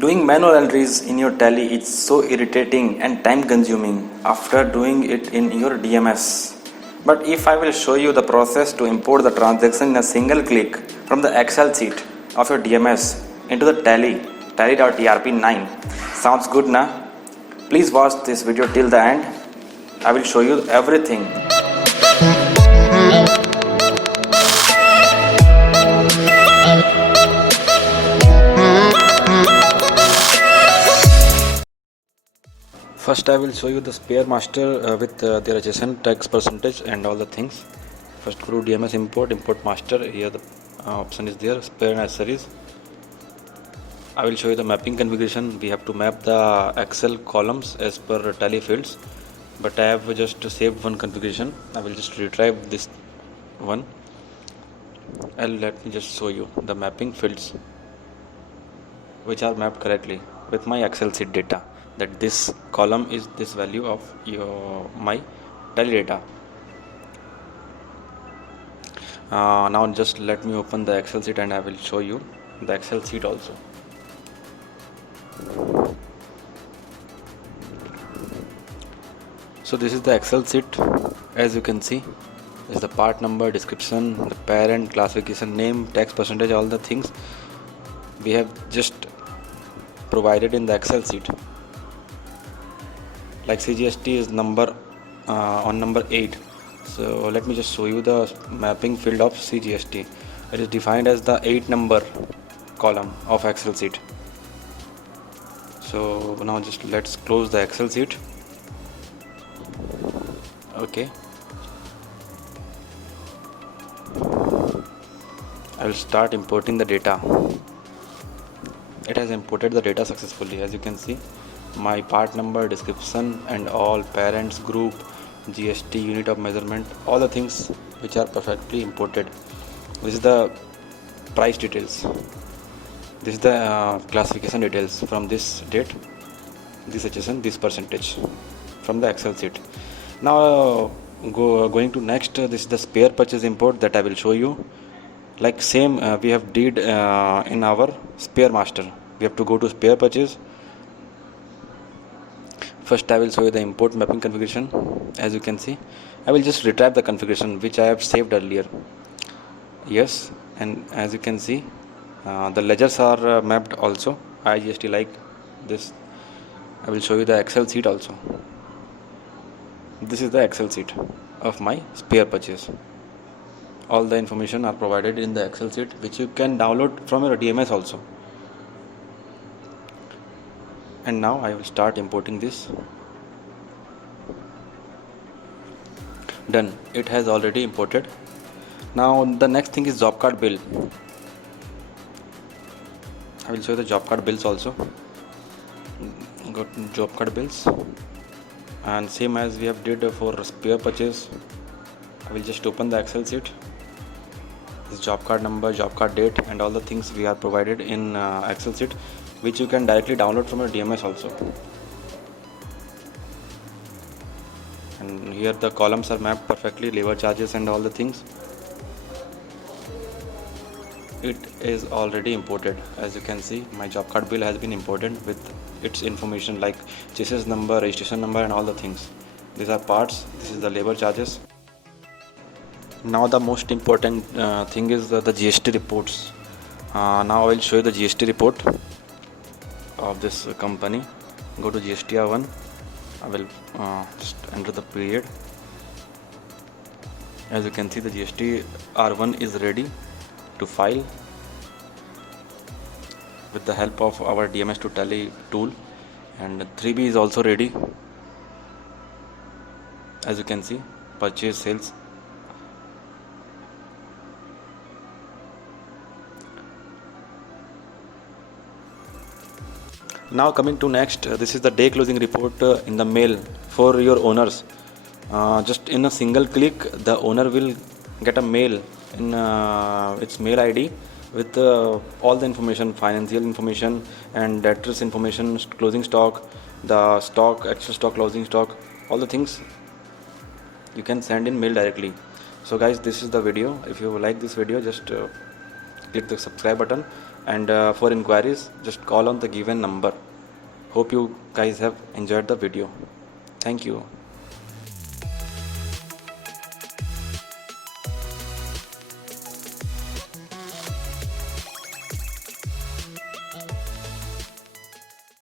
Doing manual entries in your Tally is so irritating and time consuming after doing it in your DMS. But if I will show you the process to import the transaction in a single click from the Excel sheet of your DMS into the tally.erp9. Sounds good, na? Please watch this video till the end. I will show you everything. First I will show you the spare master with their adjacent tax percentage and all the things. First go to DMS import master. Here the option is there, spare and accessories. I will show you the mapping configuration. We have to map the Excel columns as per Tally fields, but I have just saved one configuration. I will just retrieve this one and let me just show you the mapping fields which are mapped correctly with my Excel sheet data, that this column is this value of my Tally data. Now just let me open the Excel sheet and I will show you the Excel sheet also. So this is the Excel sheet. As you can see, is the part number, description, the parent, classification, name, tax percentage, all the things we have just provided in the Excel sheet. Like CGST is number on number 8. So let me just show you the mapping field of CGST. It is defined as the 8 number column of Excel sheet. So now just let's close the Excel sheet. Okay, I will start importing the data. It has imported the data successfully. As you can see, my part number, description and all, parents, group, GST, unit of measurement, all the things which are perfectly imported. This is the price details. This is the classification details from this date, this adjacent, this percentage from the Excel sheet. Now going to next, this is the spare purchase import that I will show you. Like same we have did in our spare master. We have to go to spare purchase. First I will show you the import mapping configuration. As you can see, I will just retrieve the configuration which I have saved earlier. Yes, and as you can see, the ledgers are mapped also, IGST like this. I will show you the Excel sheet also. This is the Excel sheet of my spare purchase. All the information are provided in the Excel sheet, which you can download from your DMS also. And now I will start importing this. Done. It has already imported. Now the next thing is job card bill. I will show you the job card bills also. Go to job card bills, and same as we have did for spare purchase, I will just open the Excel sheet. This job card number, job card date and all the things we are provided in Excel sheet, which you can directly download from your DMS also. And here the columns are mapped perfectly, labor charges and all the things. It is already imported. As you can see, my job card bill has been imported with its information like chassis number, registration number and all the things. These are parts. This is the labor charges. Now the most important thing is the GST reports. Now I will show you the GST report of this company. Go to GSTR1. I will just enter the period. As you can see, the GSTR1 is ready to file with the help of our DMS to Tally tool, and 3B is also ready. As you can see, purchase, sales. Now coming to next, this is the day closing report in the mail for your owners. Just in a single click, the owner will get a mail in its mail ID with all the information, financial information and debtors information, closing stock, the stock, actual stock, closing stock, all the things you can send in mail directly. So guys, this is the video. If you like this video, just click the subscribe button and for inquiries just call on the given number. Hope you guys have enjoyed the video. Thank you.